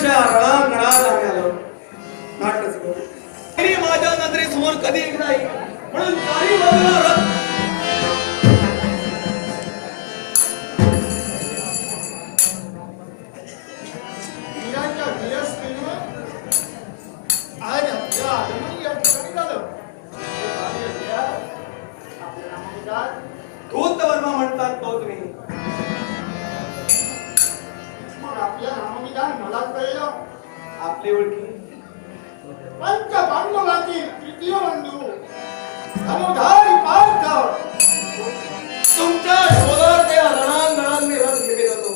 अशा रणांगणात आम्ही आलो. नाटक सुरू. तरी माझ्या नजरेसमोर कधी येत नाही म्हणून चारी बाजूला रथ वीरांच्या वीरस्त्रीनं आज आपल्या आगमन या ठिकाणी झालं. धूतवर्मा म्हणतात तो तुम्ही. मग आपल्या नामविधान मला कळलं. आपली ओळखी पंच पांडवातील तृतीय बंधू धनुधारी पार्थ. तुमच्या शोधात या रणांगणात मी रथ घेत होतो.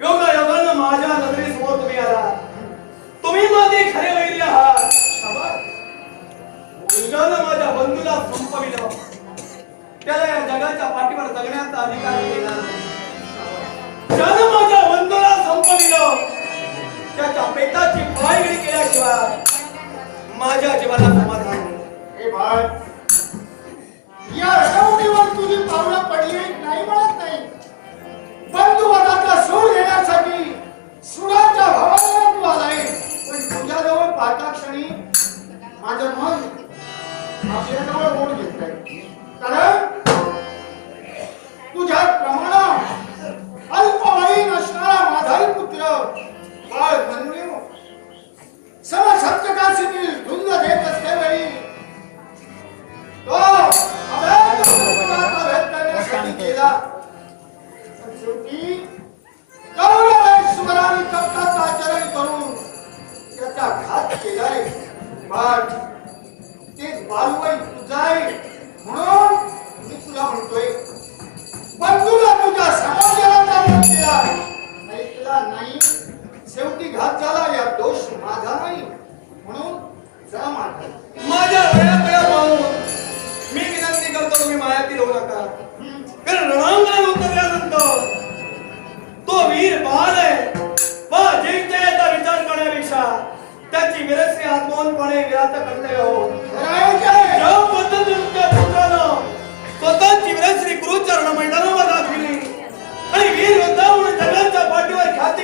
योगायोगानं माझ्या नजरेसमोर तुम्ही आला. तुम्ही माझे खरे वैरी आहात. उलटानं माझ्या बंधूला संपविलं. त्याला या जगाच्या पाठीवर जगण्याचा अधिकार दिला. ज्यानं माझ्या बंधूला संपविलं त्याच्या पेटाची पायगडी केल्याशिवाय माझ्या जीवाला समाधान नाही. हे बाळ, या रणावटीवर तुझी पावलं पडली नाही म्हणत नाही. बंधुवधाचा सूड घेण्यासाठी सुराच्या भावाला तू आलाय. पण तुझ्याजवळ पाहता क्षणी माझं मन आपल्याजवळ ओढ घेतलंय. कारण तुझ्या प्रमाणात अल्पवयीन असणारा माझाही पुत्र बाळ धन्य समसप्तकाशीतील धुंद देत असतेवेळी तो अभेद करण्यासाठी केला. पण शेवटी कौरवेश्वराने कपटाचं आचरण करून त्याचा घात केलाय. पण तेच बालवय तुझा आहे म्हणून मी तुला म्हणतोय, बंधूला तुझ्या समाजाला दान केला ऐकला नाही. शेवटी घात झाला या दोष माझा नाही म्हणून जा माझा. माझ्या वयाकडे पाहून मी विनंती करतो तुम्ही मायातील होऊ नका. कारण रणांगणात उतरल्यानंतर तो वीर बाल आहे. जिंकण्याचा विचार करण्यापेक्षा त्याची विरसी आत्मवनपणे विरात कर्तव्य हो. ज्या पद्धतीने पुत्रानं स्वतःची विरसरी कुरुचरण मैदानावर दाखविली आणि वीर योद्धा म्हणून जगाच्या पाठीवर ख्याती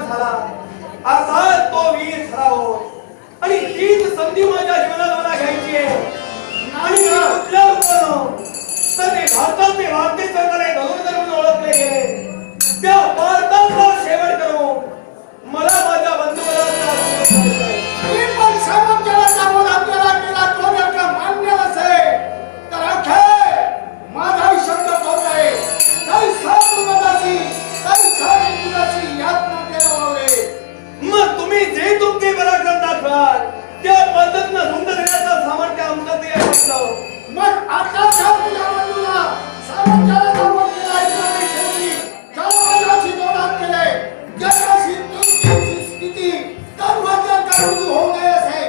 झाला. अर्थात तो वीर खरा हो. आणि तीच संधी माझ्या जीवनात मला घ्यायची आहे. आणि कुठल्या रूपानं तर ते भारताचे भारतीय सरकारने धनुर्धर म्हणून ओळखले गेले. त्या भारताचा शेवट करून मला माझ्या बंधुबलाचा पण समाजाला आपल्याला केला तो जर का मान्य नसेल तर अखेर माझाही शब्द तोच आहे. काही साधुमताची काही साधुमताची यातना केलं वावरे. मग तुम्ही जे तुमचे पराक्रम दाखवाल त्या पद्धतीनं धुंद देण्याचं सामर्थ्य आमचं ते आहे. मग आता तुझ्या बंधूला समाजाला दाखवून केला ऐकलं शेवटी जन्माची जोरात केले. जगाशी तुमची स्थिती तन्मध्य काढून होऊ नये असे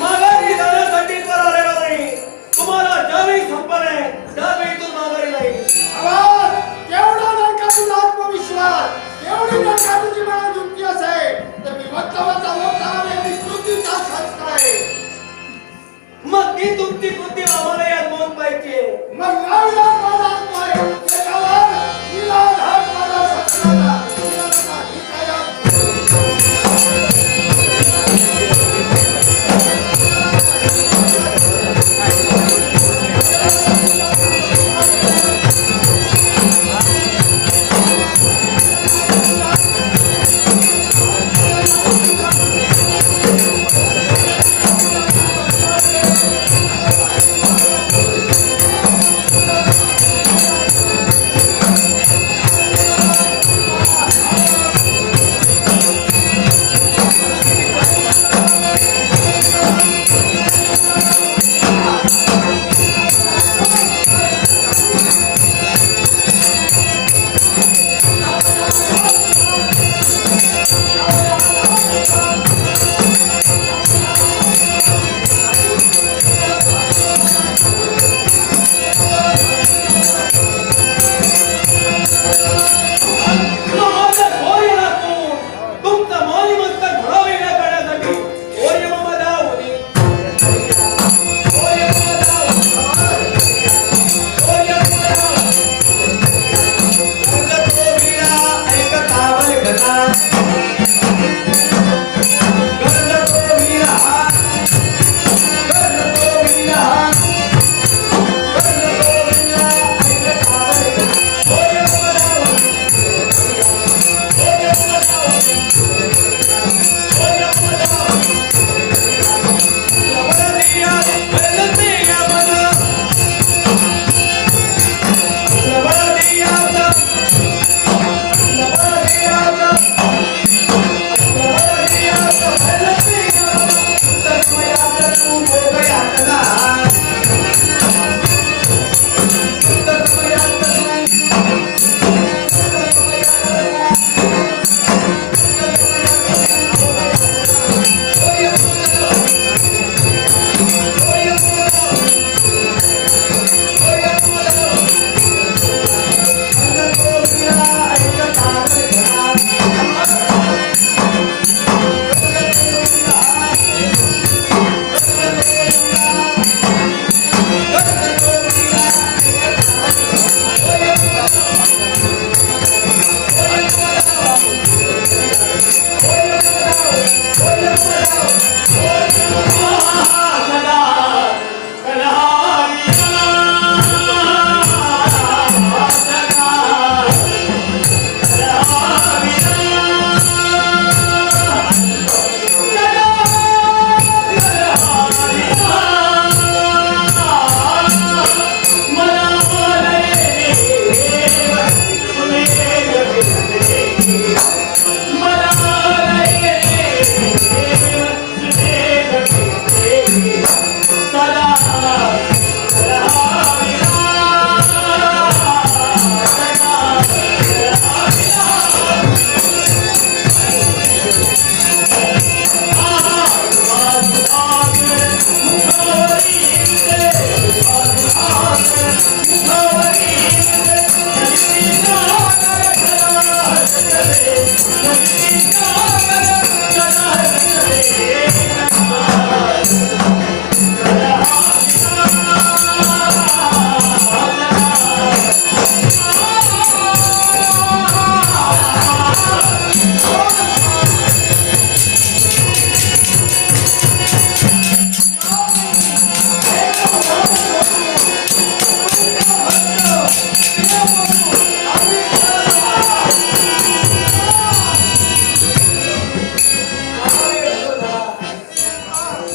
माघारी जाण्यासाठी वर आलेला नाही. तुम्हाला ज्यावेळी संपले त्यावेळी तो माघारी नाही. तेवढा जर का तुझा आत्मविश्वास एवढी जर का तुझी मनोवृत्ती असेल तर मी वक्तव्याचा मोठा कृतीचा शास्त्र आहे. मग ती तुमची कृती आम्हाला यात नोंद पाहिजे. मग लावला माझा आत्मा त्याच्यावर निराधार माझा सत्याचा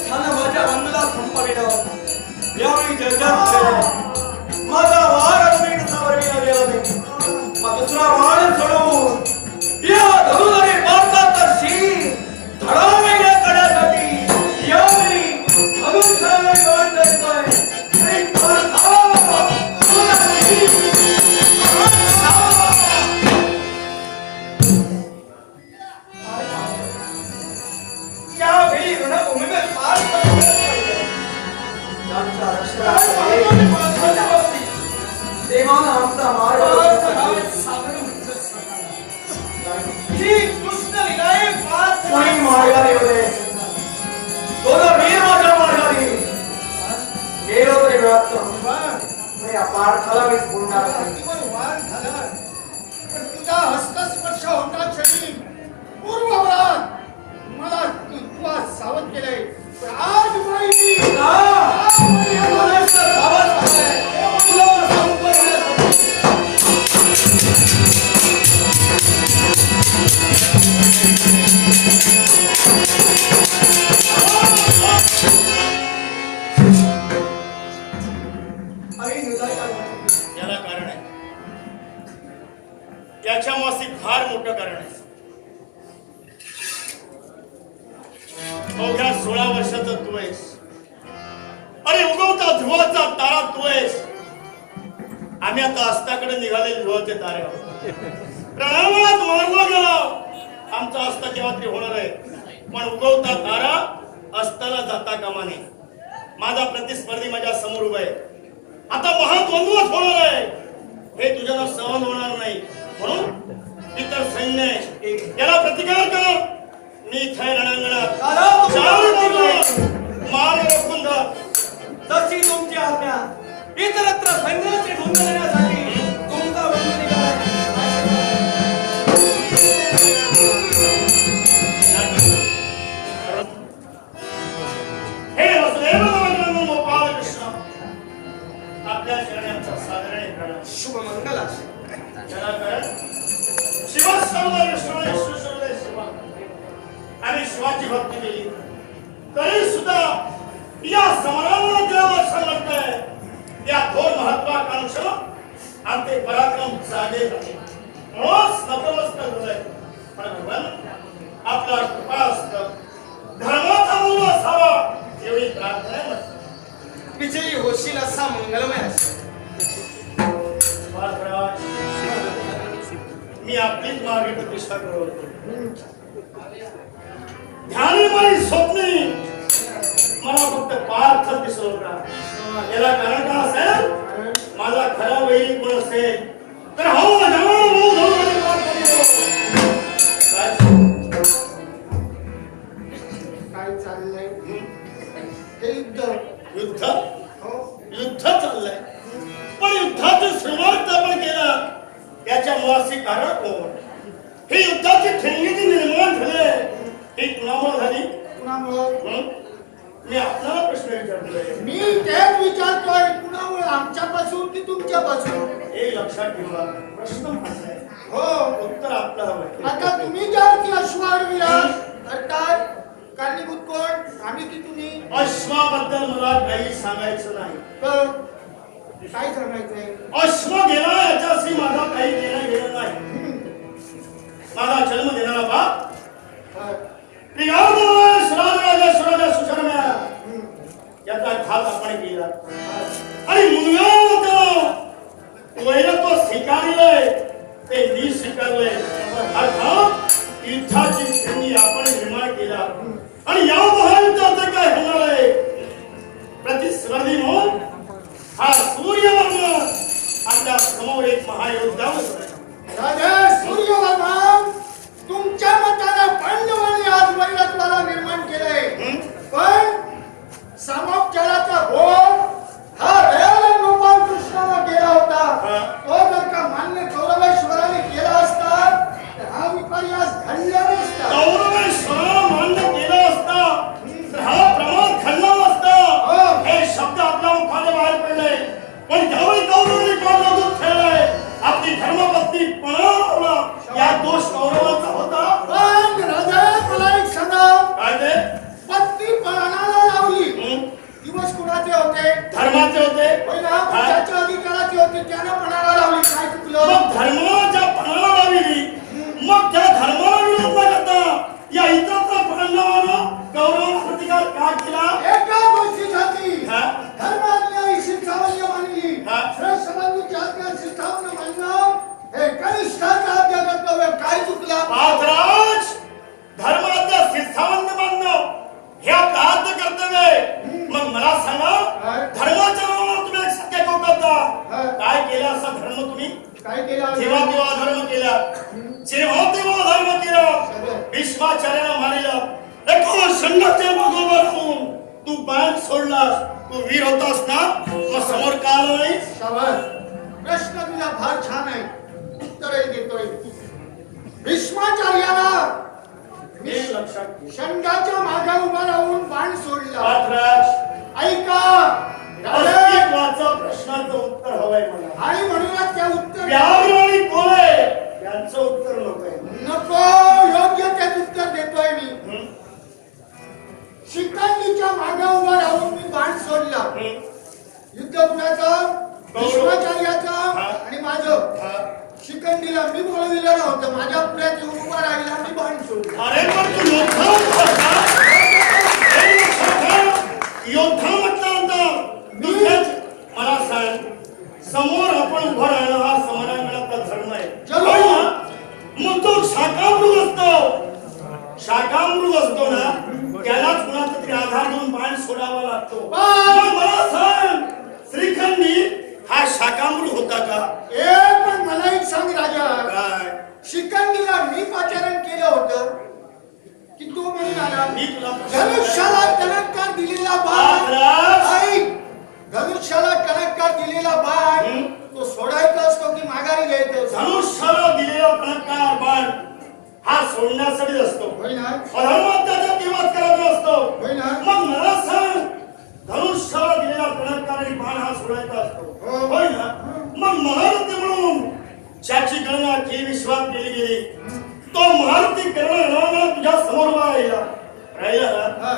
छान माझ्या बंधूला संपविलं. यावेळी जगात माझा वार अडविण सावरविला गेला नाही. मग दुसरा वार सोडवून या धनुधारी भारताचा शी धडा वेगळ्या करण्यासाठी यावेळी अजून सावरी गवत धरतोय. श्री भारता यावेळी रणभूमीवर पार पडलं पाहिजे. त्यांच्या रक्षणासाठी देवानं आमचा मार्ग कोणी मार्गाने येऊ दे. तो जर वीर माझ्या मार्गाने गेलो तरी व्याप्त मी या पार्थाला मीच बोलणार नाही. वार झाला पण तुझा हस्तस्पर्श होता क्षणी पूर्ववरात मला तू आज सावध केलंय. पण आज बाई याला कारण आहे. याच्या मासी फार मोठं कारण आहे. अवघ्या 16 वर्षाचा तू आहेस. अरे उगवता ध्रुवाचा तारा तू आहेस. आम्ही आता अस्ताकडे निघाले ध्रुवाचे तारे आहोत. रणांगणात मारला गेला आमचा अस्ता केव्हा तरी होणार आहे. पण उगवता तारा अस्ताला जाता कामा नये. माझा प्रतिस्पर्धी माझ्या समोर उभा आहे. आता महाद्वंद्वच होणार आहे. हे तुझ्याला सहन होणार नाही. म्हणून इतर सैन्य आहे. याला प्रतिकार कर. मी इथे रणांगणात मार्ग रोखून धर. जशी तुमची आज्ञा. इतरत्र सैन्याची नोंद देण्यासाठी तुमचा बंधू निघाला. हे वसुदेव नवग्रह गोपाल कृष्ण आपल्या शरणांचा सादरणे करा. शुभ मंगल जरा कर. शिव सर्व विष्णू विष्णू शिवा आणि शिवाची भक्ती केली तरी सुद्धा या समराला जेव्हा असं वाटतंय त्या थोर महत्वाकांक्षा आमचे पराक्रम जागे झाले. रोज नतमस्तक झालंय. पण भगवान आपला कृपा असतं धर्माचा मूळ असावा एवढी प्रार्थना आहे. विजयी होशील असा मंगलमय महाराज मी आपलीच मार्ग प्रतिष्ठा करतो. ध्यानमारी स्वप्नी मला फक्त पार्थ दिसलो का. याला कारण का असेल. माझा खरा वैरी कोण असेल तर हो काय चाललंय हे युद्ध. युद्ध हो युद्ध चाललंय. पण युद्धाची सुरुवात आपण केला त्याच्या मुळाशी कारण कोण. ही युद्धाची ठिणगी जी निर्माण झाली ही कुणामुळे झाली. कुणामुळं मी आपल्याला प्रश्न विचारतोय. मी तेच विचारतोय कुणामुळे आमच्यापासून की तुमच्यापासून. हे लक्षात ठेवा. प्रश्न माझा आहे. हो उत्तर आपलं हवंय. आता तुम्ही जर ती अश्वार विराज करताय कारणीभूत कोण आम्ही की तुम्ही. अश्वाबद्दल मला काही सांगायचं नाही. तर काय सांगायचंय. अश्व गेला याच्याशी माझा काही देणं घेणं नाही. माझा जन्म देणारा बाप राजा सुशर्म्या याचा घात आपण केला आणि मुलगा वैर तो स्वीकारलंय ते मी स्वीकारलंय. अर्थात युद्धाची श्रेणी आपण निर्माण केला आणि या महायुद्धाचं काय होणार आहे. प्रतिस्पर्धी म्हणून हा सूर्यवर्म आपल्या समोर एक महायोद्धा राजा सूर्यवर्मा दोष कौरवांचा होता. पण राजा मला एक सांगा, काय ते? पत्नी पणाला लावली, हं? दिवस कुणाचे होते? धर्माचे होते. पहिला हा? त्याच्या अधिकाराची होती, त्यानं पणाला लावली, काय चुकलं? मग धर्माला ज्या पणाला लावली, मग त्या धर्माला विरोध न करता या इतरचा पांडवानं कौरवांना प्रतिकार का केला? एका गोष्टीसाठी हा? धर्माज्ञा ही शिक्षावल्य मानली, हा? श्रेष्ठ बंधूची आज्ञा शिष्टावल्य मानणं हे कनिष्ठाचं आज्ञा कर्तव्य, काय चुकलं? पार्थराज, धर्माचं शिरसावंत मानणं हे आपलं आद्य कर्तव्य आहे. मग मला सांगा, काय? धर्माच्या नावावर तुम्ही एक सत्य को करता. हा? काय केला असा धर्म तुम्ही? काय केलं? जेव्हा तेव्हा धर्म केला, जेव्हा तेव्हा धर्म केला. भीष्माचार्याला मारिलं, नको संघाच्या मागोवर राहून तू बाण सोडलास. तू वीर होतास ना, मग समोर का आला नाही? शाबास. प्रश्न तुझा फार छान आहे, उत्तरही देतोय. भीष्माचार्याला हे लक्षात घे. शंखाच्या मागे उभा राहून बाण सोडला. पार्थराज, ऐका राजा, अस्तित्वाचं प्रश्नाचं उत्तर हवंय मला. आणि म्हणूनच त्या उत्तर व्याघ्र आणि कोल्हे यांचं उत्तर नकोय. नको, योग्य तेच उत्तर देतोय मी. हं? शिखंडीच्या मागे उभा राहून मी बाण सोडला. हं? युद्ध कुणाचं? भीष्माचार्याचं हा. आणि माझं. हा? शिखंडीला मी बोलविलं नव्हतं, माझ्या पुढ्यात येऊन उभा राहिला, मी बाण सोडला. अरे पण तू योद्धा होतास ना? हे लक्षात ठेव. योद्धा म्हटल्यानंतर दुसऱ्याच मला सांग, समोर आपण उभं राहणं हा समरांगणातला धर्म आहे. चलो. होय ना? मग तो शाकामृग असतो. शाकामृग असतो ना, त्यालाच कुणाचा तरी आधार घेऊन बाण सोडावा लागतो. मग मला सांग, श्रीखंडी हा शाकामृग होता का? पण मला एक सांग राजा, काय? शिखंडीला मी पाचारण केलं होतं की तो म्हणून आला? मी तुला धनुष्याला टणककार दिलेला बाण, पार्थराज, ऐक, धनुष्याला टणककार दिलेला बाण हं? तो सोडायचा असतो की माघारी घ्यायचा असतो? धनुष्याला दिलेला प्रकार बाण हा सोडण्यासाठी असतो. होय ना? अधर्मात त्याचा तेव्हाच करायचा असतो. होय ना? मग मला सांग, धनुष्याला दिलेला प्रकार आणि बाण हा सोडायचा असतो. हो. होय ना? मग महारथी म्हणून ज्याची गणना केली, विश्वास केली गेली, तो महारथी करणारा तुझ्या समोर उभा राहिला ना. हा.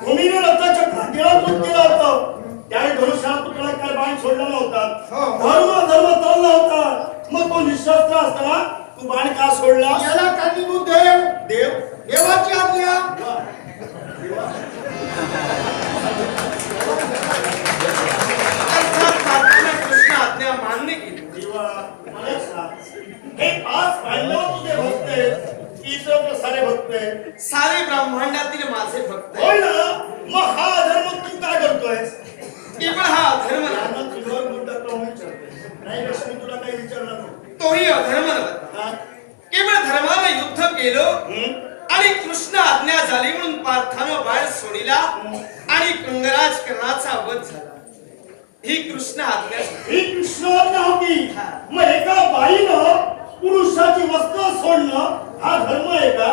भूमीने रथाच्या खांद्याला दूध केलं होतं, त्यावेळी धनुष्याला तू प्रकार बाण सोडला नव्हता. हो. धर्म चालला होता. मग तो निशस्त्र असताना तू बाण का सोडला? याला कारणीभूत देव, देव देवाची आज्ञा. अर्थात पार्थाने कृष्ण आज्ञा मान्य केली. देवा, मला सांग, हे 5 पांडव तुझे भक्त आहेत, इतर सारे भक्त आहेत. सारे ब्रह्मांडातील माझे भक्त आहेत. होय ना? मग हा धर्म तू काय करतोयस? केवळ हा अधर्म नाही, त्यानं तुझ्यावर बोट टाकलं म्हणून विचारतोय. नाही लक्ष्मी, तुला काही विचारणार नाही. तोही अधर्म नव्हता. हा? केवळ धर्माने युद्ध केलं हं? आणि कृष्ण आज्ञा झाली म्हणून पार्थानं बाळ सोडिला आणि कंगराज कर्णाचा वध झाला. ही कृष्ण आज्ञा झाली. ही कृष्णाज्ञा होती. हा. मग एका बाईनं पुरुषाची वस्त्र सोडणं हा धर्म आहे का?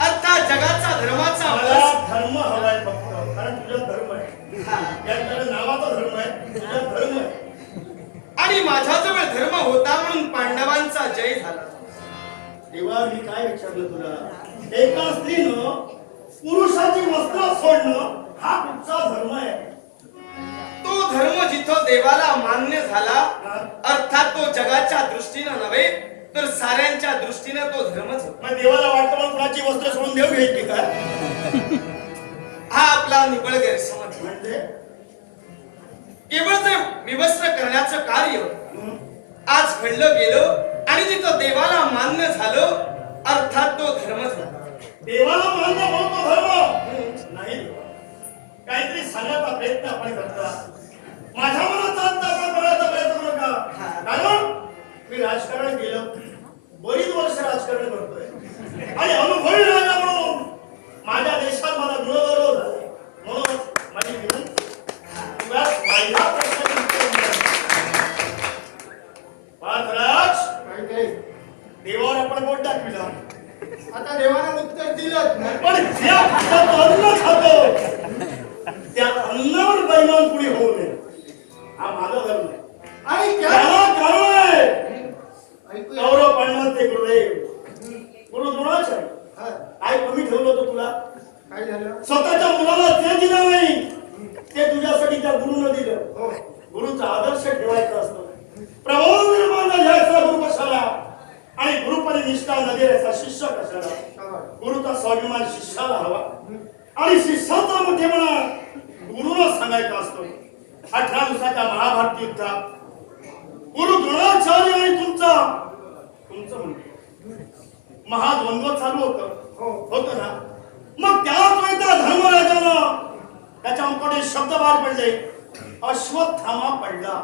अर्थात जगाचा धर्माचा मला वध. धर्म हवाय फक्त, कारण तुझा धर्म आहे. हा. याकडे नावाचा धर्म आहे, तुझा धर्म आहे. आणि माझ्याजवळ धर्म होता म्हणून पांडवांचा जय झाला. तेव्हा मी काय विचारलं तुला? एका स्त्रीनं पुरुषाची वस्त्र सोडणं हा कुठचा धर्म आहे? तो धर्म जिथं देवाला मान्य झाला, अर्थात तो जगाच्या दृष्टीनं नव्हे तर साऱ्यांच्या दृष्टीनं तो धर्मच होता. मग देवाला वाटतं मग कुणाची वस्त्र सोडून देव घेईल की काय? हा आपला निबळ गैरसमज. म्हणजे केवळ ते विवस्त्र करण्याचं कार्य आज घडलं गेलं आणि जिथं देवाला मान्य झालं, अर्थात तो धर्मच होता. देवाला मान्य होतो धर्म नाही. काहीतरी सांगण्याचा प्रयत्न आपण करता. माझ्या मनाचा अंत आपण करायचा प्रयत्न करू नका. कारण मी राजकारण केलं, बरीच वर्ष राजकारण करतोय आणि अनुभवी राजा म्हणून माझ्या देशात मला गुणगौरव झाले. म्हणून माझी विनंती, तुला पहिला प्रश्नाचं उत्तर द्या. पार्थराज, काय काय? देवावर आपण बोट दाखविला, आता देवानं उत्तर दिलंच ना. पण ज्या हातात अन्न खातो त्या अन्नावर बैमान पुढे होऊ नये, हा माझा धर्म आहे. आणि त्या त्याला कारण आहे. ऐकूया. कौरव पांडवांचे गुरुदेव निष्ठा न देण्याचा शिष्य कशाला? गुरुचा स्वाभिमान शिष्याला हवा आणि शिष्याचा मोठेपणा गुरुला सांगायचा असतो. 18 दिवसाच्या महाभारत युद्धात गुरु द्रोणाचार्य आणि तुमचं म्हणतो महाद्वंद्व चालू होतं ना. मग त्याच वेळी त्या धर्मराजानं त्याच्या मुखाने शब्द बाहेर पडले, अश्वत्थामा पडला.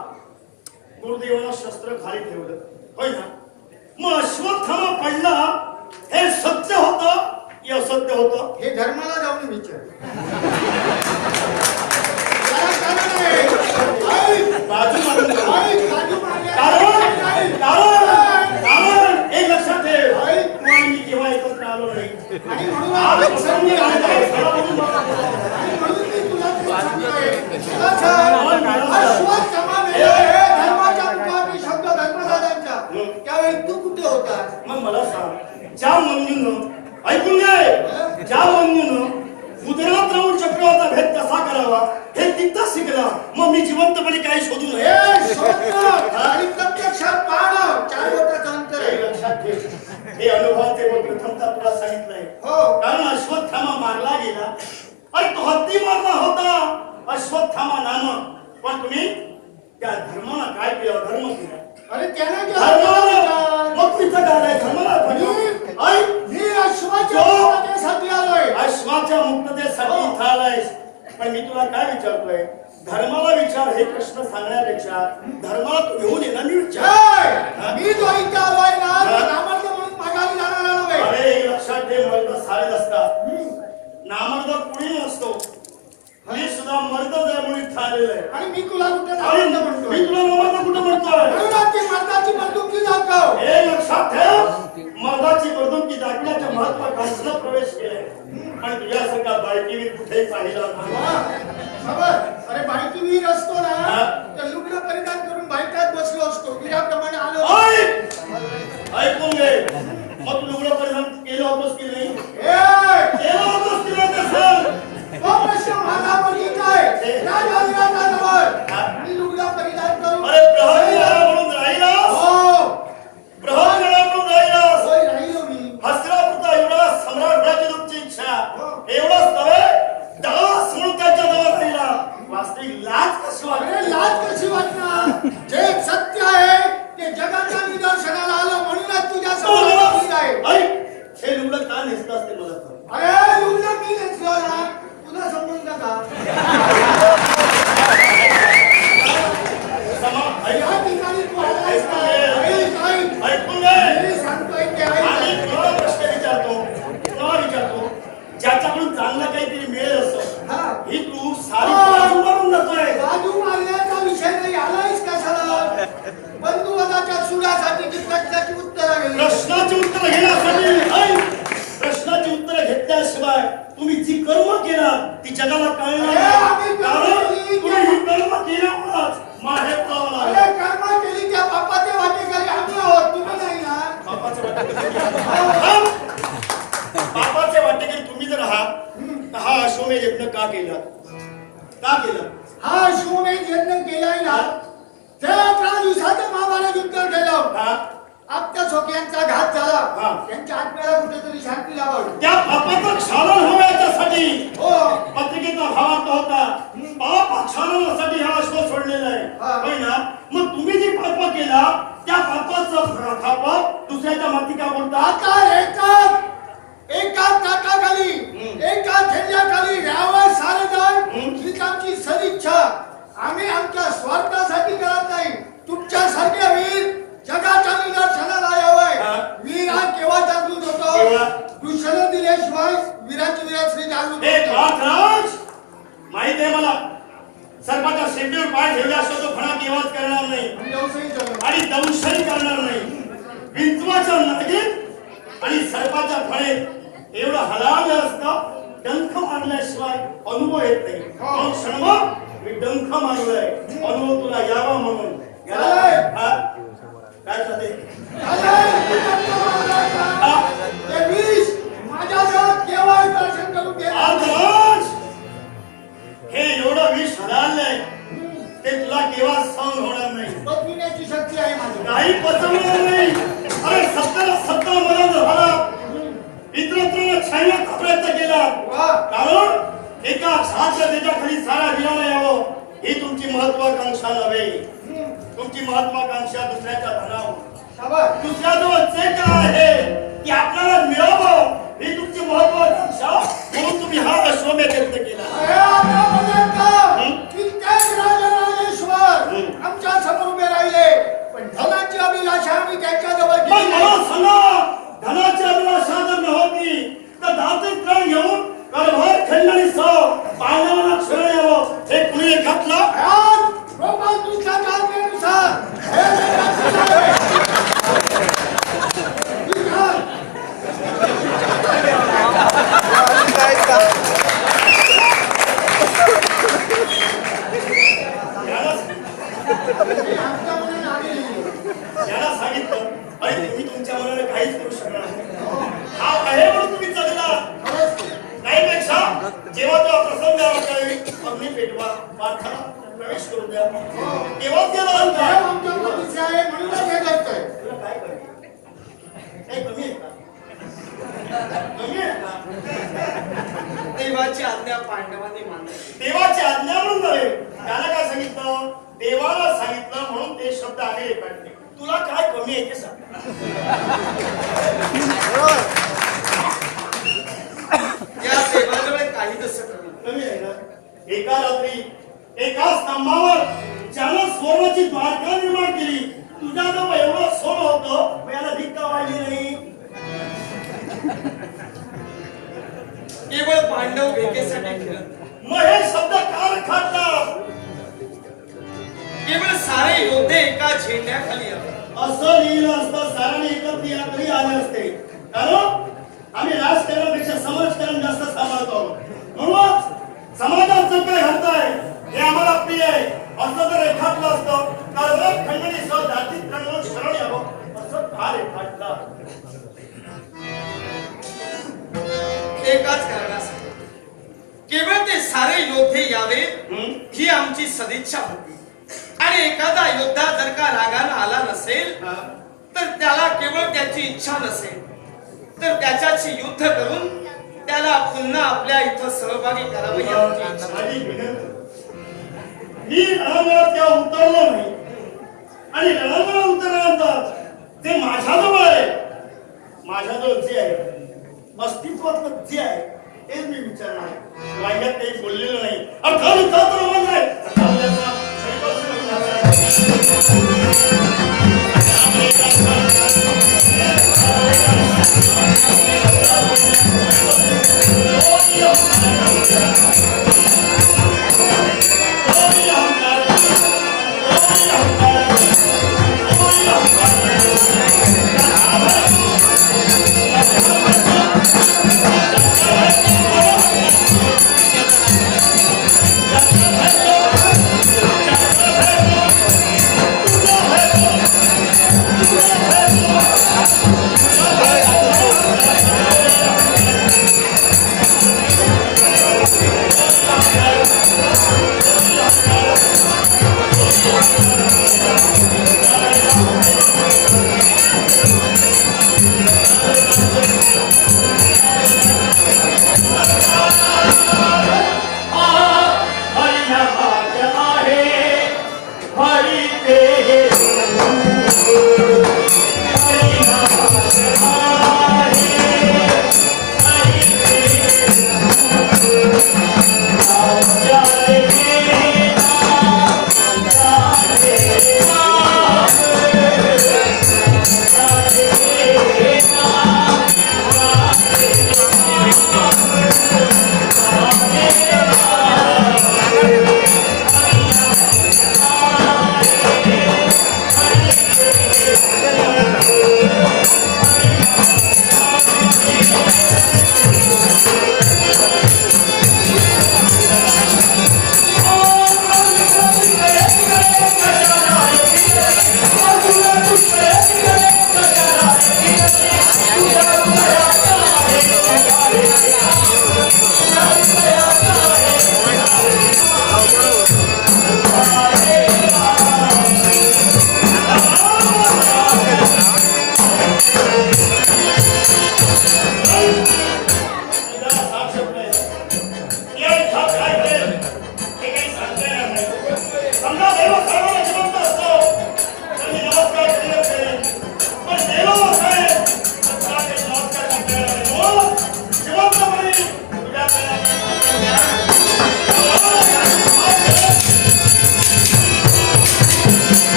गुरुदेवानं शस्त्र खाली ठेवलं, होय ना. मग अश्वत्थामा पडला हे सत्य होतं की असत्य होतं? हे धर्माला जाऊन विचार. कारण एक लक्षात ठेव, तू आणि मी केव्हा एकत्र आलो नाही. त्यावेळी तू कुठे होता? मग मला सांग, ज्या मंजूनं ऐकून घे, ज्या मंजूनं उदरात राहून चक्रवाचा भेद कसा करावा हे तिथं शिकला. मग मी जिवंतपणे काही शोधू नये? आणि प्रत्यक्षात पाहणं 4 बोटाचं अंतर आहे. लक्षात ठेव, हे अनुभवाचे व प्रथमता तुला सांगितलंय. हो. कारण अश्वत्थामा मारला गेला आणि तो हत्ती मारला होता अश्वत्थामा नाम. पण तुम्ही त्या धर्माला काय केलं? धर्म केला. अरे त्याने धर्माला मग तिथं काय धर्माला मी अश्वाच्या मुक्ततेसाठी आलोय. अश्वाच्या मुक्ततेसाठी इथं आलायस. पण मी तुला काय विचारतोय? धर्माला विचार हे प्रश्न सांगण्यापेक्षा धर्माला तू घेऊन ये ना. मी विचार मी जो इथे आलोय ना नामर्द म्हणून मागावी जाणार आलोय. अरे एक लक्षात ठेव, मर्द सारे असतात, नामर्द कुणी नसतो. मी सुद्धा मर्द म्हणून इथं आलेलो आहे. आणि मी तुला कुठे नामर्द म्हणतोय? मी तुला नामर्द कुठं म्हणतोय? म्हणून ती मर्दाची बंदुकी दाखव. हे लक्षात ठेव, मर्दाची बंदुकी दाखवण्याच्या महत्वाकांक्षेला प्रवेश केलाय. आणि तुझ्यासारखा बायकीवीर कुठेही पाहिला नाही. अरे बायकी वीर असतो ना तर लुगडं परिधान करून बायकात बसलो असतो. वीराप्रमाणे आलो. ऐकून घे, मग तू लुगडं परिधान केलं होतंस की नाही? केलं होतंस की नाही ते सांग. तो प्रश्न माझा पडीत आहे. मी लुगडं परिधान करून अरे प्रहर म्हणून राहिलास? हो प्रहर म्हणून राहिलास? होय राहिलो मी. हस्तिनापुरता एवढा सम्राट व्हायची तुमची इच्छा, एवढंच नव्हे दास म्हणून त्याच्या जवळ राहिला. वास्तविक लाज कशी अरे वाटते? लाज कशी वाटणार? जे सत्य आहे ते जगाच्या निदर्शनाला आलं म्हणूनच तुझ्या समोर आहे. ऐक, हे लुगडं का नेसलं असते मला सांग. अरे लुगडं मी नेसलो ना तुला समजून का? या ठिकाणी तू आलायस का? ऐकून घे. मी सांगतोय ते आणि ऐक. तुला प्रश्न विचारतो, ज्याच्याकडून चांगला काहीतरी मिळेल असं, हा. ही तू सारी बाजू मारून जातोय. बाजू मारण्याचा विषय नाही. आलायस कशाला? बंधुवदाच्या सुरासाठी ती प्रश्नाची उत्तरं गेली. प्रश्नाची उत्तर घेण्यासाठी प्रश्नाची उत्तर घेतल्याशिवाय तुम्ही जी कर्म केला ती जगाला कळणार अरे, आम्ही नाही. कर्म कारण केली तुम्ही ही कर्म केल्यामुळेच माहेर पावला. अरे कर्म केली त्या बापाचे वाटेकरी आम्ही आहोत. तुम्ही नाही ना. बापाचे वाटेकरी तुम्ही जर आहात तर हा अश्वमेध यज्ञ का केला? हा अश्वमेध यज्ञ केलाय ना त्या 11 दिवसाचं महाभारत युद्ध केलं. आपल्या सोक्यांचा घात झाला. त्यांच्या आत्म्याला कुठेतरी शांती लावावी. त्या पापाचं क्षालन होण्यासाठी हो पत्रिकेचा भावार्थ होता. पाप क्षालनासाठी हा अश्व सोडलेला आहे, होय ना. मग तुम्ही जी पाप केला त्या पापाचं पाप दुसऱ्याच्या माती का बोलता? आता एका ताटाखाली एका झेंड्याखाली राहावं सारे जण हीच आमची सदिच्छा. आम्ही आमच्या स्वार्थासाठी करत नाही. तुमच्यासारखे वीर जगाच्या निदर्शनाला यावंय. वीर हा केव्हा जागृत होतो? कृष्ण दिल्याशिवाय वीराची वीरश्री जागृत होते. माहित आहे मला, सर्पाच्या शेंडीवर पाय ठेवल्याशिवाय तो फणा केव्हाच करणार नाही आणि दंशही करणार नाही. विंचवाच्या नदीत आणि सर्पाच्या फळेत एवढं हलावलं असतं, डंख मारल्याशिवाय अनुभव येत नाही. म्हणून क्षणभर मी डंख मारलोय, अनुभव तुला यावा म्हणून. काय चालते? हे एवढं विष हलाललंय ते तुला केव्हा सहन होणार नाही. पचविण्याची शक्ती आहे माझी. काही पचवणार नाही. अरे 70 मला महत्वाकांक्षा दुसऱ्याच्या धनावर, शाबास. दुसऱ्याजवळ जे काय आहे ते आपल्याला मिळावं ही तुमची महत्वाकांक्षा, म्हणून तुम्ही हा अश्वमेध यज्ञ केला. अरे आतापर्यंत कित्येक राजराजेश्वर आमच्या समोर उभे राहिले, पण धनाची अभिलाषा आम्ही त्यांच्याजवळ पण केली मला नाही. सांगा, धनाची अभिलाषा जर नव्हती तर दाते त्राण घेऊन कारभार खंडणी सह पांडवांना क्षण यावं हे कुणी घातलं? आज रोमन दुष्टाचारानुसार हे जगाचं आहे. विधान. हे आमच्या मनाने आलेली. याला सांगितलं अरे तुम्ही तुमच्या मनाने काहीच करू शकणार नाही. हा आहे म्हणून तुम्ही जगला. खरंच ते. नाहीपेक्षा जेव्हा तो प्रसंग होतोय अग्नी पेटवा, पाठाला प्रवेश करू द्या, तेव्हा त्याला देव अंतर. आमच्या पाठीशी आहे म्हणूनच हे घडतंय. तुला काय कळलं? काही कमी आहे का? कमी आहे का? देवाची आज्ञा पांडवांनी मानली. देवाची आज्ञा म्हणून नव्हे, त्याला काय सांगितलं? देवाला सांगितलं म्हणून ते शब्द आले काढले. तुला काय कमी आहे ते सांग. या देवाजवळ काही तसं कमी. कमी आहे ना? एका रात्री एका स्तंभावर ज्यानं सोन्याची द्वारका निर्माण केली, तुझ्याजवळ एवढं सोनं होतं मग याला भिक्का वाढली नाही. केवळ पांडव भेटेसाठी केलं. मग हे शब्द का रखाडला? केवळ सारे योद्धे एका झेंड्याखाली आले. असं लिहिलं असतं साराने एकत्र या तरी आले असते. कारण आम्ही राजकारणापेक्षा समाजकारण जास्त सांभाळतो आहोत. म्हणून समाजात जर काय घडतंय हे आम्हाला प्रिय आहे असं जर रेखाटलं असतं तर खंडणीसह जातीत त्रणावर शरण यावं असं का रेखाटलं? एकाच कारणासाठी केवळ ते सारे योद्धे यावे ही आमची सदिच्छा होती. आणि एखादा योद्धा जर का रागानं आला नसेल तर त्याला केवळ त्याची इच्छा नसेल तर त्याच्याशी युद्ध करून त्याला पुन्हा आपल्या इथं सहभागी करावं ही आमची इच्छा. माझी विनंती, मी रणंगणात तेव्हा उतरलो नाही आणि रणंगणात उतरल्यानंतर जे माझ्याजवळ आहे, माझ्याजवळ जे आहे अस्तित्वातलं जे आहे तेच मी विचारणार आहे. वाईट काही बोललेलं नाही. अर्थात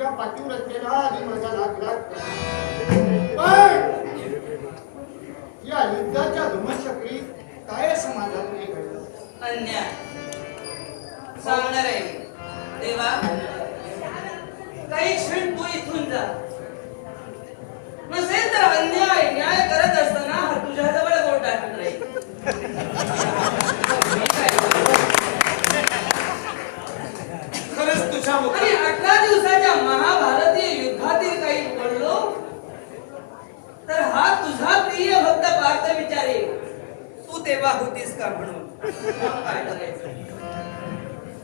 तुझ्या पाठीवर असलेला आणि माझा लाख पण या युद्धाच्या धुमश्चक्रीत काय समाधान नाही घडलं. अन्याय सांगणार आहे देवा. काही क्षण तू इथून जा. नसेल तर अन्याय न्याय करत असताना हा तुझ्याजवळ बोट टाकत राहील. मी काय करू? खरंच तुझ्या आणि मुखात 18 दिवसाच्या महाभारतीय युद्धातील काही बोललो तर हा तुझा प्रिय भक्त पार्थ विचारेल तू तेव्हा होतीस का म्हणून. काय करायचं?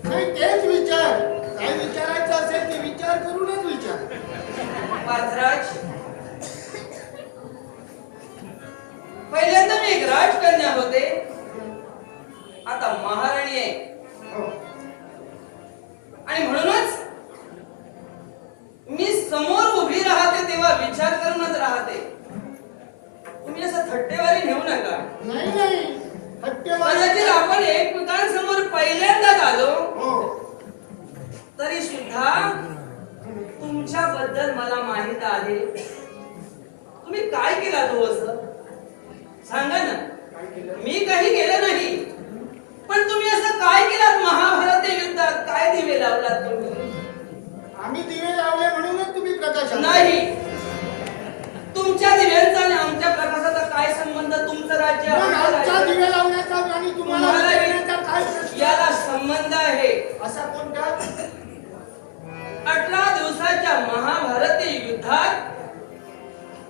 नाही तेच विचार. काय विचारायचं असेल ते विचार करूनच विचार. पार्थराज, पहिल्यांदा मी एक राजकन्या होते, आता महाराणी आहे. हो. आणि म्हणूनच मी समोर उभी राहते तेव्हा विचार करूनच राहते. तुम्ही असं थट्टेवारी नेऊ नका. नाही नाही हट्टेबाजी. कदाचित आपण एकमेकांसमोर पहिल्यांदाच आलो हो. तरी सुद्धा तुमच्याबद्दल मला माहित आहे. तुम्ही काय केला तो असं सांगा ना. मी काही केलं नाही, पण तुम्ही असं काय केलात महाभारतीय युद्धात? काय दिवे लावलात तुम्ही? आम्ही दिवे लावले म्हणूनच तुम्ही प्रकाश आणला. नाही, तुमच्या दिव्यांचा आणि आमच्या प्रकाशाचा काय संबंध? तुमचं राज्य मग आमचं आमच्या राज्य. दिवे लावण्याचा आणि तुम्हाला तुम्हाला विचारण्याचा काय प्रश्न? याला संबंध आहे. असा कोणता? 18 दिवसाच्या महाभारतीय युद्धात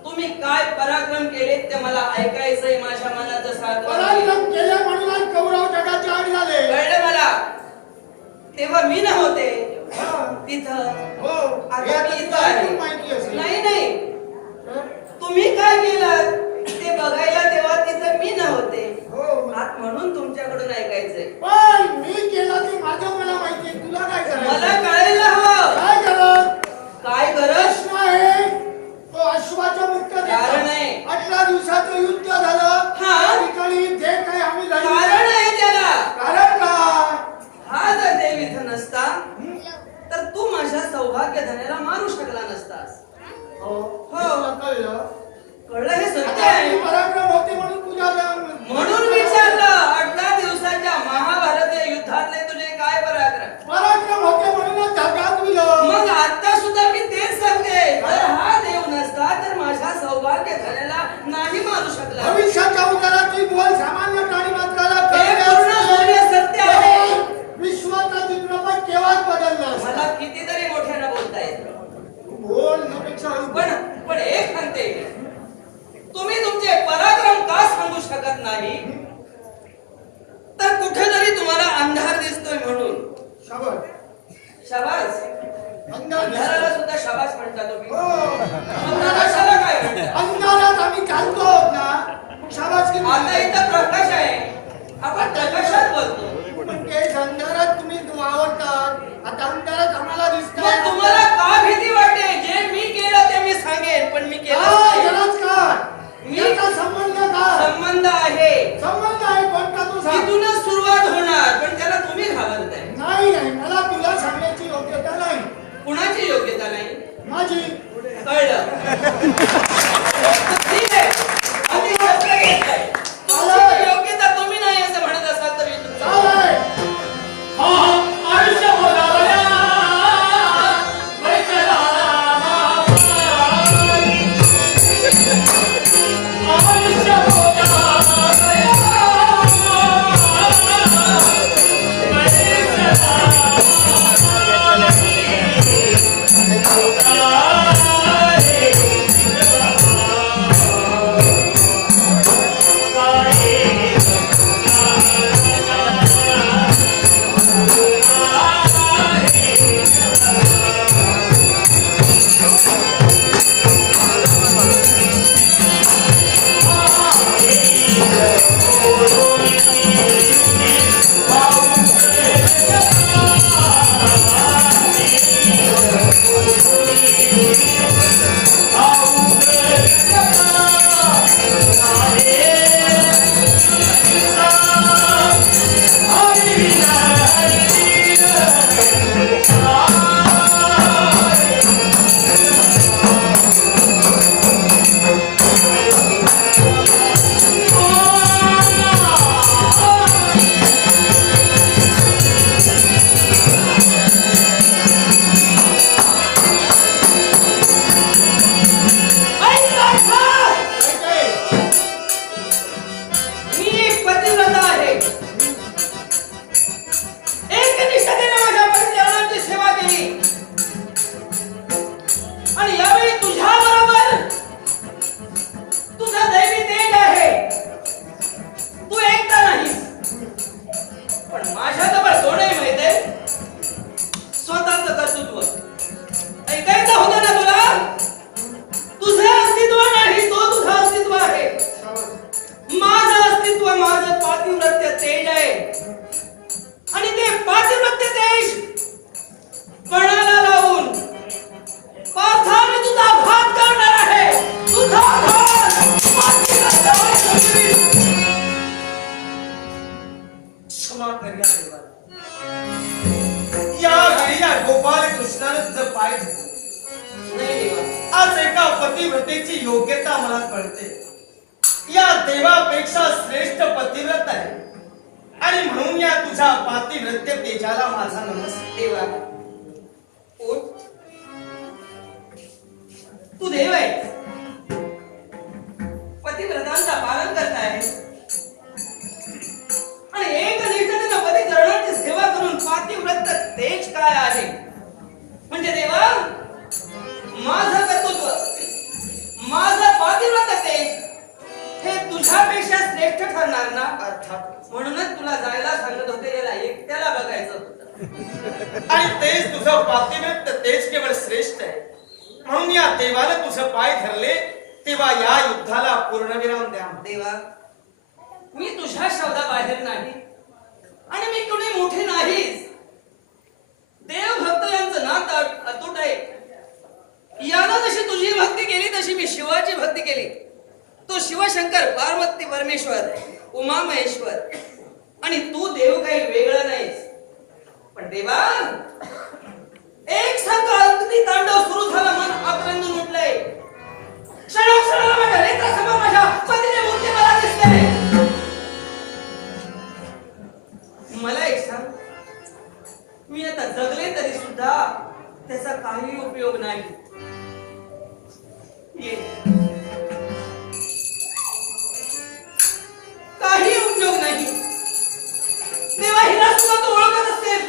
तुम्ही काय पराक्रम केले ते मला ऐकायचंय. माझ्या मनाचं साधं पराक्रम केले म्हणूनच कौरव जगाच्या आड झाले. कळलं मला. तेव्हा मी नव्हते तिथं. हो. आता हे मी तर इथं तुला आहे. ऐकून माहिती असेल. नाही नाही, हं? तुम्ही काय केलं ते बघायला तेव्हा तिथं मी नव्हते. हो. आत म्हणून तुमच्याकडून ऐकायचंय. पण मी केलं ते माझं मला माहिती आहे. तुला काय मला करायचं? कळायला हवं. काय करत? काय गरज? प्रश्न आहे तो अश्वाचं मुक्त कारण आहे. 18 दिवसाचं युद्ध झालं. हा. त्या ठिकाणी जे काही आम्ही लढलो. कारण आहे त्याला. कारण का? हा जर देव इथं नसता तर तू माझ्या सौभाग्य धनाला मारू शकला नसतास. हो. हो. तुला कळलं. कळलं हे सत्य आता आहे. मी पराक्रम होते म्हणून तुझ्या म्हणून विचारलं 18 दिवसाच्या महाभारतीय युद्धातले तुझे काय पराक्रम? पराक्रम होते म्हणूनच जगात विलं. मग आता सुद्धा मी तेच सांगते. जर हा देव नसता तर माझ्या सौभाग्य धनाला नाही मारू शकला. भविष्याच्या उतारात ती बोल सामान्य प्राणी मात्राला हे कळले पूर्ण असते. सूर्य सत्य आहे. विश्वाचा चित्रपट केव्हाच बदलला असता. मला कितीतरी मोठ्यानं बोलता येतं. बोल नपेक्षा हळू बोल. पण एक म्हणते, तुम्ही तुमचे पराक्रम का सांगू शकत नाही? तर कुठेतरी तुम्हाला अंधार दिसतोय म्हणून. शाबास. शाबास. अंधार दिसतो. अंधाराला सुद्धा शाबास म्हणता तुम्ही. हो. मग प्रकाशाला काय म्हणता? अंधारात आम्ही चालतो आहोत ना. शाबास किती. आता इथं प्रकाश आहे, आपण प्रकाशात बोलतो. पण तेच अंधारात तुम्ही वावरतात. आता अंधारात आम्हाला मग दिसतंय. तुम्हाला का भीती वाटते? जे मी केलं ते मी सांगेन, पण मी केलं हा, नाही. जराच का? मी- याचा संबंध काय? संबंध आहे. संबंध आहे कोणता तू सांग. इथूनच सुरुवात होणार, पण त्याला तुम्ही घाबरताय. नाही नाही मला तुला सांगण्याची योग्यता नाही. कुणाची योग्यता नाही? माझी. कळलं. ठीक आहे. आम्ही शस्त्र घेतलंय. तुमची योग्यता तुम्ही नाही असं म्हणत असाल तर मी तुमचं चालेल. आयुष्य आणि यावेळी तुझ्या बरोबर तुझा दैवी तेज आहे. तू एकटा नाहीस, पण माझ्याजवळ दोनही माहित आहे. स्वतःच कर्तृत्व ऐकायचं होतं ना तुला. तुझं अस्तित्व नाही, तो तुझं अस्तित्व आहे. माझं अस्तित्व माझं पातिव्रत्य तेज आहे. आणि ते पातिव्रत्य तेज पणाला लावून पार्थाने तुझा घात करणार आहे. तुझा घात पातिव्रत्यावर करतील. क्षमा कर या देवा. यावेळी या गोपाल कृष्णाने तुझं पाय धरलं. नाही देवा, आज एका पतिव्रतेची योग्यता मला कळते. या देवापेक्षा श्रेष्ठ पतिव्रत आहे आणि म्हणून या तुझ्या पातिव्रत्य तेजाला माझा नमस्कार. देवा उठ. तू देव आहे, पतिव्रतांचा पालन करता आहे आणि एक निष्ठेने पती चरणांची सेवा करून पातिव्रत तेज काय आहे. म्हणजे देवा, माझं कर्तृत्व, माझं पातिव्रत तेज हे तुझ्यापेक्षा श्रेष्ठ ठरणार ना. अर्थात. म्हणूनच तुला जायला सांगत होते, याला एकट्याला बघायचं होतं. आणि तेच तुझं पातिव्रत तेज केवळ श्रेष्ठ आहे. म्हणून या देवाने तुझं पाय धरले तेव्हा या युद्धाला पूर्णविराम द्या. देवा, मी तुझ्या शब्दाबाहेर नाही आणि मी कुणी मोठे नाहीच. देव भक्त यांचं नातं अतूट आहे. यानं जशी तुझी भक्ती केली तशी मी शिवाची भक्ती केली. तो शिवशंकर, पार्वती परमेश्वर, उमा महेश्वर आणि तू देव काही वेगळा नाहीस. पण देवा, एक सारखं अगदी तांडव सुरू झाला. मन आक्रंदून उठलंय. क्षणोक्षणाला माझ्या नेत्रासमोर माझ्या पतीची मूर्ती मला दिसते. मला एक सांग, मी आता जगले तरी सुद्धा त्याचा काही उपयोग नाही. काही उपयोग नाही. देवा, हिला सुद्धा तू ओळखत असतेस.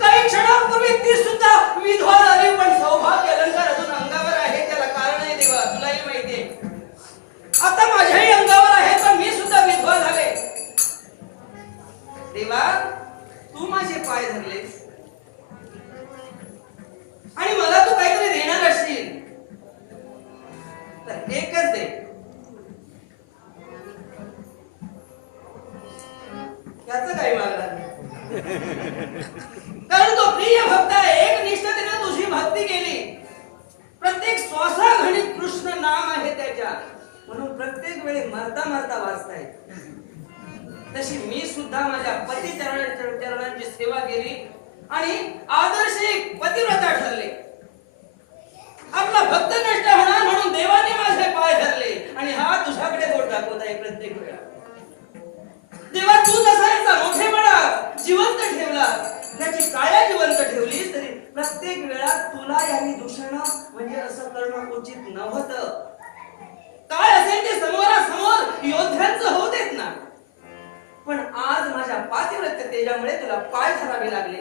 काही क्षणापूर्वी ती सुद्धा विधवा झाली, पण सौभाग्य अलंकार अजून अंगावर आहे. त्याला कारण आहे देवा, तुलाही माहितीये. आता माझ्याही अंगावर आहे, पण मी सुद्धा विधवा झाले. देवा, तू माझे पाय धरलेस आणि मला तू काहीतरी देणार असशील तर एकच दे. याचं काही मागणार नाही, कारण तो प्रिय भक्त आहे. एक निष्ठेने तुझी भक्ती केली. प्रत्येक श्वासाघणी कृष्ण नाम आहे त्याच्या, म्हणून प्रत्येक वेळी मरता मरता वाचताय. तशी मी सुद्धा माझ्या पती चरणांची सेवा केली आणि आदर्श एक पतिव्रता ठरले. आपला भक्त नष्ट होणार म्हणून देवाने माझे पाय धरले आणि हा तुझ्याकडे बोट दाखवत आहे प्रत्येक वेळा. देवा, तू जसा याचा मोठेपणा जिवंत ठेवला, त्याची काया जिवंत ठेवली, तरी प्रत्येक वेळा तुला यांनी दूषण म्हणजे असं करणं उचित नव्हतं. काय असेल ते समोरासमोर योद्ध्यांचं होऊ देत ना. पण आज माझ्या पातिव्रत्य तेजामुळे तुला पाय धरावे लागले.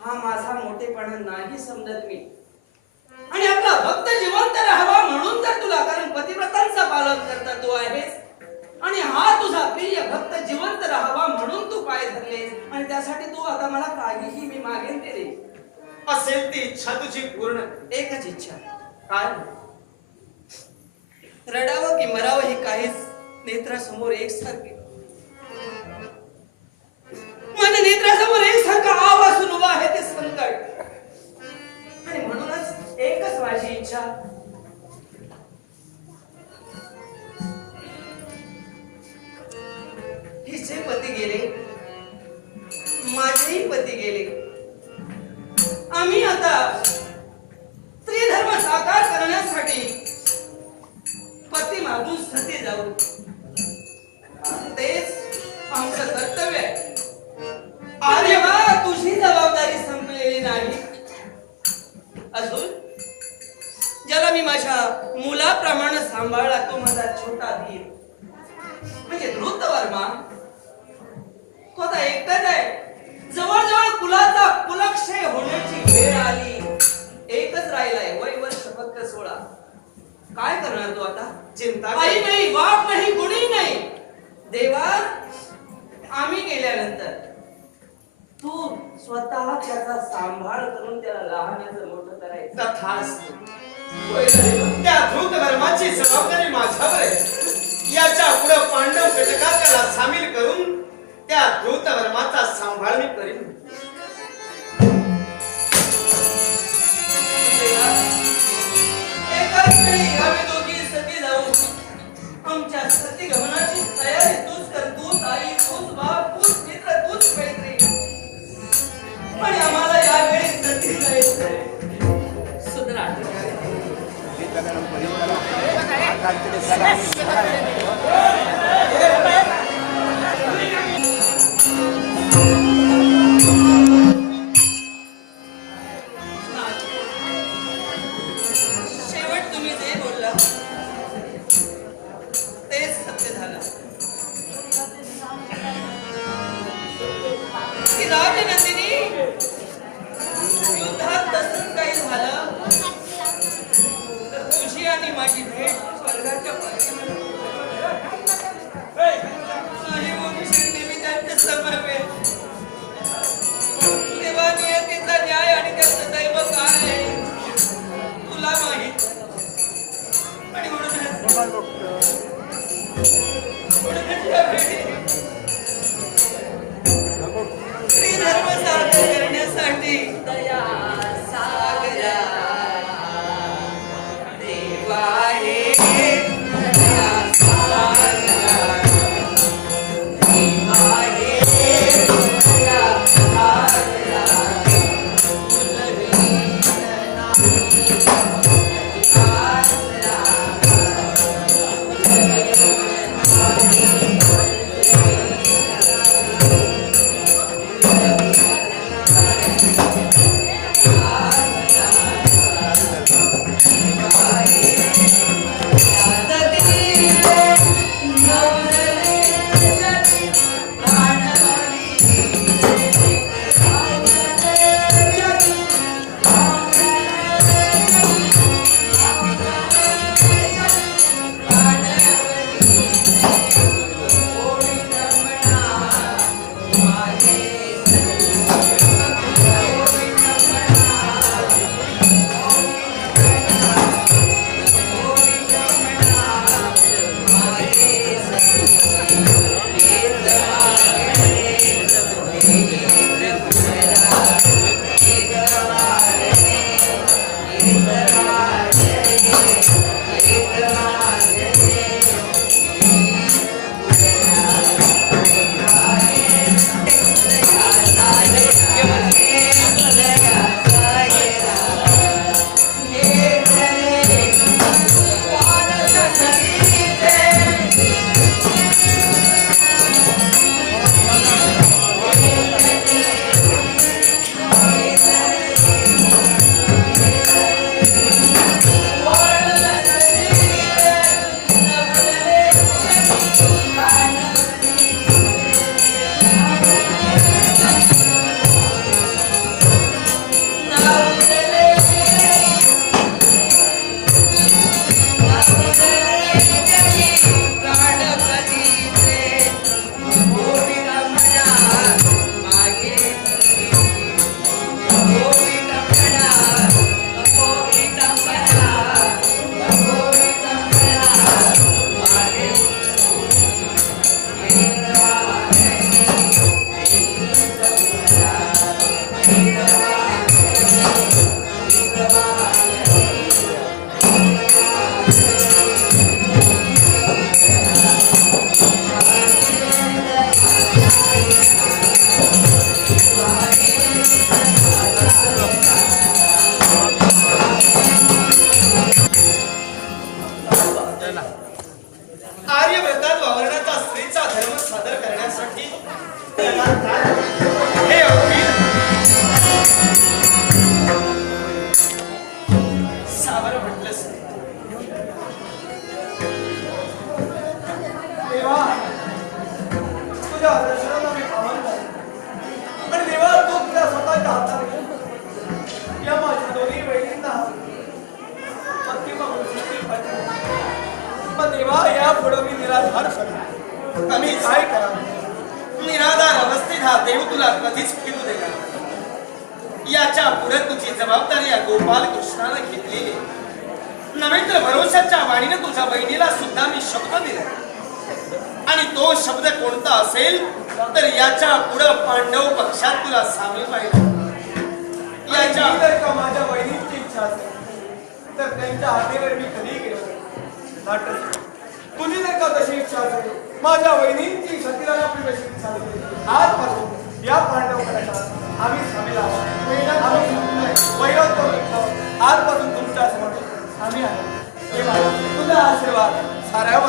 हा माझा मोठेपणा नाही समजत मी. आणि आपला भक्त जिवंत राहावा म्हणून तर तुला, कारण पतिव्रतांचं पालन करता तू आहेस आणि हा तुझा प्रिय भक्त जिवंत राहावा म्हणून तू पाय धरलेस. आणि त्यासाठी तू आता मला काहीही मी मागेन ते दे. असेल ती इच्छा तुझी पूर्ण. एकच इच्छा. काय? रडावं की मरावं ही काहीच नेत्रासमोर एकसारखी. माझ्या नेत्रासमोर एकसारखा आव असून उभा आहे ते संकट. आणि म्हणूनच एकच माझी इच्छा, हिचे पती गेले, माझेही पती गेले. आम्ही आता स्त्रीधर्म साकार करण्यासाठी पती मागून सती जाऊ. तेच आमचं कर्तव्य आहे. अरे वा, तुझी जबाबदारी संपलेली नाही अजून. ज्याला मी माझ्या मुलाप्रमाणे सांभाळला तो माझा छोटा धीर म्हणजे धृतवर्मा. तो आता एकटाच आहे. जवळजवळ कुलाचा कुलक्षय होण्याची वेळ आली. एकच काय करणार तू आता? चिंता आई कर. नाही, बाप नाही, कुणी नाही. देवा, आम्ही गेल्यानंतर तू स्वतः त्याचा सांभाळ करून त्याला लहानाचं मोठं करायचं. तथास्तु. होय देवा. त्या धृत धर्माची जबाबदारी माझ्यावर आहे. याच्या पुढे पांडव कटकात त्याला सामील करून त्या धृत धर्माचा सांभाळ मी करीन. देवा, एकाच वेळी आम्ही दोघी सती जाऊ. आमच्या सती गमनाची तयारी तूच कर. तूच आई, तूच बाप, तूच मित्र, तूच मैत्री. पण आम्हाला यावेळी सती जायचंय. सुधरा. शेवट तुम्ही जे बोलला तेच सत्य झालं. की राजनंदिनी, युद्धात तसंच काही झालं तर तुझी आणि माझी भेट स्वर्गाच्या पायरीवर नाही होऊ शकते. मी त्यांच्या समवेत. तेव्हा नियतीचा न्याय आणि त्याचं दैव काय आहे तुला माहित. आणि म्हणूनच या भेटीत श्रीधर्म सादर करण्यासाठी दया सागरा देवा हे दया सागरा देवा हे दया सागरा कुलवीन नाही आसरा पुढं मी निराधार झालो. आम्ही काय करावं? निराधार अवस्थेत हा देव तुला कधीच फिरू देणार. याच्या पुढे तुझी जबाबदारी या गोपाल कृष्णानं घेतलेली. नव्हे तर भरोशाच्या वाणीने तुझ्या बहिणीला सुद्धा मी शब्द दिला आणि तो शब्द कोणता असेल तर याच्या पुढे पांडव पक्षात तुला सामील पाहिजे. याच्या जर का माझ्या बहिणीची इच्छा असेल तर त्यांच्या हातेवर मी कधी गेलो नाटक. तुझी जर का तशी इच्छा असेल माझ्या बहिणींची सतीला आपली तशी इच्छा असेल आजपासून या पांडव पक्षात आम्ही सामील आहोत. वैरोध करू इच्छा आजपासून तुमच्या समोर आम्ही आहे. हे बाळा, तुझा आशीर्वाद साऱ्यावर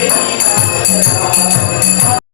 Thank you.